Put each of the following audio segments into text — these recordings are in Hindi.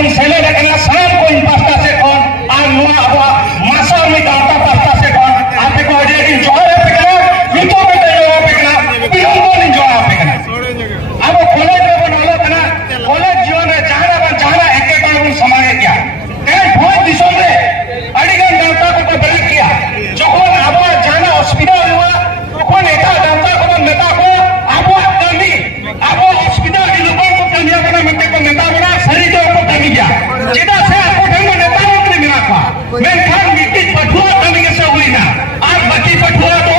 बन सेलेद करना साम को इन पास्ता से कौन और नुआ अब मासा में गाता पास्ता से कौन आपे को अड़े की जोड़े पे करना लुटो पे जो पे करना पियों नहीं जोड़ा पे करना अब कॉलेज में बनालो करना कॉलेज जीवन में जहां एक एक काम समाने किया एक बहुत दिशा में अड़िगन गाता को बलक किया जखन अब जाना हॉस्पिटल हुआ तखन एटा गाता को नेता को अब कमी अब हॉस्पिटल के लोगों को कमिया बना मिलते को नेता बना शरीर के ऊपर कमी गया जेदा से आपको ढंग नेता मंत्री मिला था मैं खान मिट्टी पठुआ कमी के से हुई ना आज बाकी पठुआ तो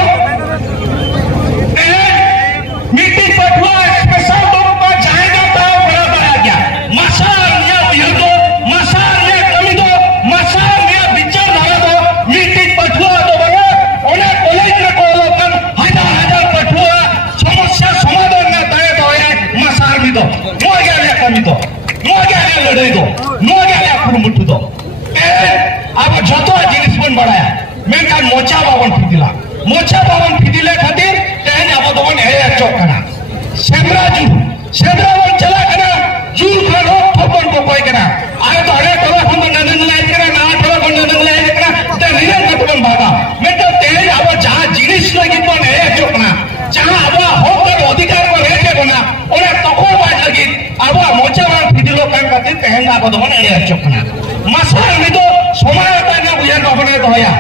मिट्टी पठुआ स्पेशल तो पर जाएगा तो बड़ा बड़ा गया मसाल या ये तो मसाल या कमी तो मसाल या विचार धारा तो मिट्टी पठुआ तो बना उन्हें कॉलेज में को लोगन हजार पठुआ समस्या समाधान ना तय तो है मसाल भी तो नो गया कमी तो नो गया लड़ाई तो नो गया कुरुमुट्टू तो अब जतो जिनिस बन बढ़ाया मैं का मोचा बावन फिदिले खातिर तेन अब दोन हे चौक कना सेब्रा वन चला कना जूल खानो थोपन को कोई कना आए तो अरे तोरा हम नदन लाइन कना ना तोरा को नदन लाइन कना ते रिले मतबन भागा मैं तो तेज अब जहां जिनिस लगी बन हे चौक ना जहां अब होकर अधिकार को रेटे बना ओने तको बात लगी अब मोचा बावन फिदिलो कान खातिर तेन अब दोन हे चौक ना मसाल में तो समायता ना बुझान अपने तो होया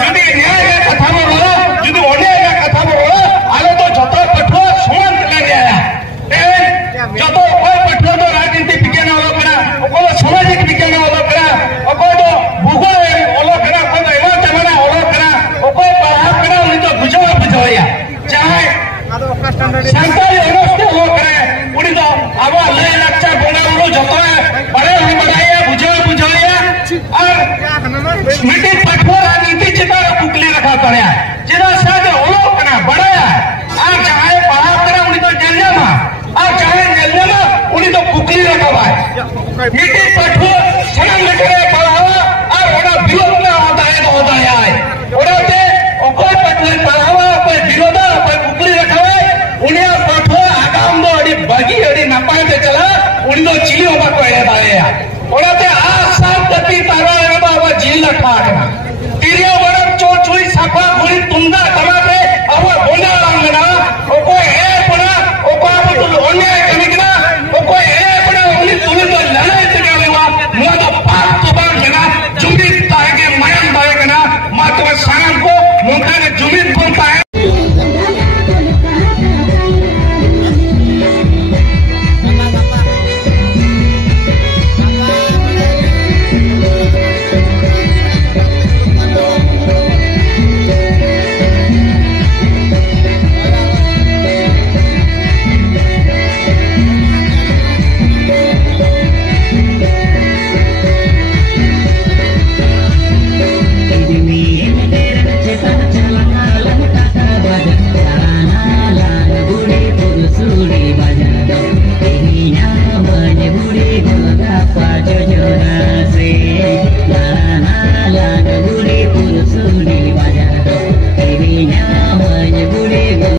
यदि न्याय का कथा में बोला यदि अन्याय का कथा में बोला आले तो जतो पठुआ समान लग गया जतो कोई पठुआ तो राजनीति विज्ञान वाला करा कोई सामाजिक विज्ञान वाला करा कोई तो भूगोल वाला करा कोई एवं जमाना वाला करा कोई पढ़ा करा उन्हें तो बुझाया चाहे संताली अवस्था हो करे उन्हें तो अब ले लक्ष्य बोला उन्हों जतो बड़े हम बढ़ाया बुझाया और मिट्टी पठुआ राजनीति चिता कुकली रखा पड़ा जिदा साथ ओलो कना बढ़ाया और चाहे पढ़ा करा उन्हें तो जलजमा और चाहे जलजमा उन्हें तो कुकली रखा हुआ मिट्टी पठुआ सनम लेकर पढ़ावा और उन्हें विरोध में होता है उन्हें कोई पठुआ पढ़ावा कोई विरोधा कोई कुकली रखा हुआ उन्हें पठुआ आगाम दो अड़ी बगी अड़ी नपाए से चला उन्हें तो चिली होगा कोई है उन्हें आज साफ गति तारा जेल रखा